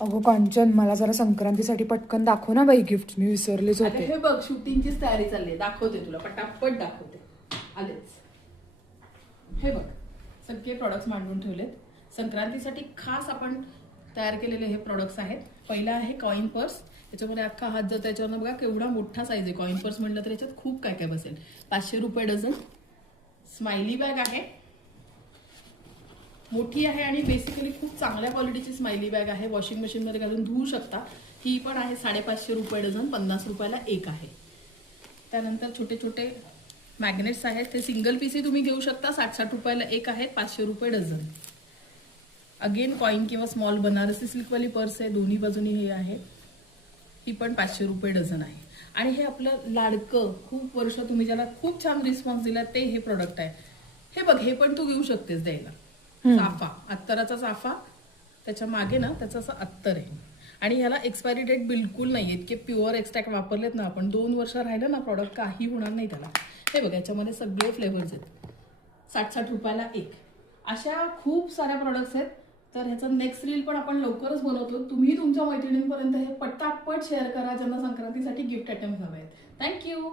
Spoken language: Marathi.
अगो कांचन, मला जरा संक्रांतीसाठी पटकन दाखव ना बाई गिफ्ट, मी विसरलेच आता होते. हे बघ, शूटिंगचीच तयारी चालली आहे. दाखवते तुला, पटापट दाखवते. आलेच. हे बघ, सगळे प्रॉडक्ट्स मांडून ठेवलेत. संक्रांतीसाठी खास आपण तयार केलेले हे प्रॉडक्ट्स आहेत. पहिला आहे कॉइन पर्स. याच्यामध्ये अख्खा हात जातो. याच्यावर बघा केवढा मोठा साईज आहे. कॉइन पर्स म्हटलं तर याच्यात खूप काय काय बसेल. 500 रुपये डझन. स्माइली बॅग आहे, मोठी आहे आणि बेसिकली खूप चांगल्या क्वालिटीची स्माइली बॅग आहे. वॉशिंग मशीनमध्ये घालून धुवू शकता. ही पण आहे 550 रुपये डझन, 50 रुपयाला एक आहे. त्यानंतर छोटे छोटे मॅग्नेट्स आहेत. ते सिंगल पीसही तुम्ही घेऊ शकता. 60-60 रुपयाला एक आहेत, 500 रुपये डझन. अगेन कॉइन किंवा स्मॉल बनारसी सिल्कवाली पर्स आहे. दोन्ही बाजूनी हे आहे. ही पण 500 रुपये डझन आहे. आणि हे आपलं लाडकं, खूप वर्ष तुम्ही ज्याला खूप छान रिस्पॉन्स दिला ते हे प्रोडक्ट आहे. हे बघ, हे पण तू घेऊ शकतेस द्यायला. चाफा, अत्तराचा चाफा. त्याच्या मागे ना त्याचं असं अत्तर आहे. आणि ह्याला एक्सपायरी डेट बिलकुल नाही. इतके प्युअर एक्स्ट्रॅक्ट वापरलेत ना आपण, 2 वर्ष राहिलं ना प्रॉडक्ट, काही होणार नाही त्याला. हे बघ, याच्यामध्ये सगळे फ्लेवर्स आहेत. 60-60 रुपयाला एक. अशा खूप साऱ्या प्रॉडक्ट्स आहेत. तर ह्याचं नेक्स्ट रील पण आपण लवकरच बनवतो. तुम्ही तुमच्या मैत्रिणींपर्यंत हे पटापट शेअर करा, ज्यांना संक्रांतीसाठी गिफ्ट आयटम्स हवे आहेत. थँक्यू.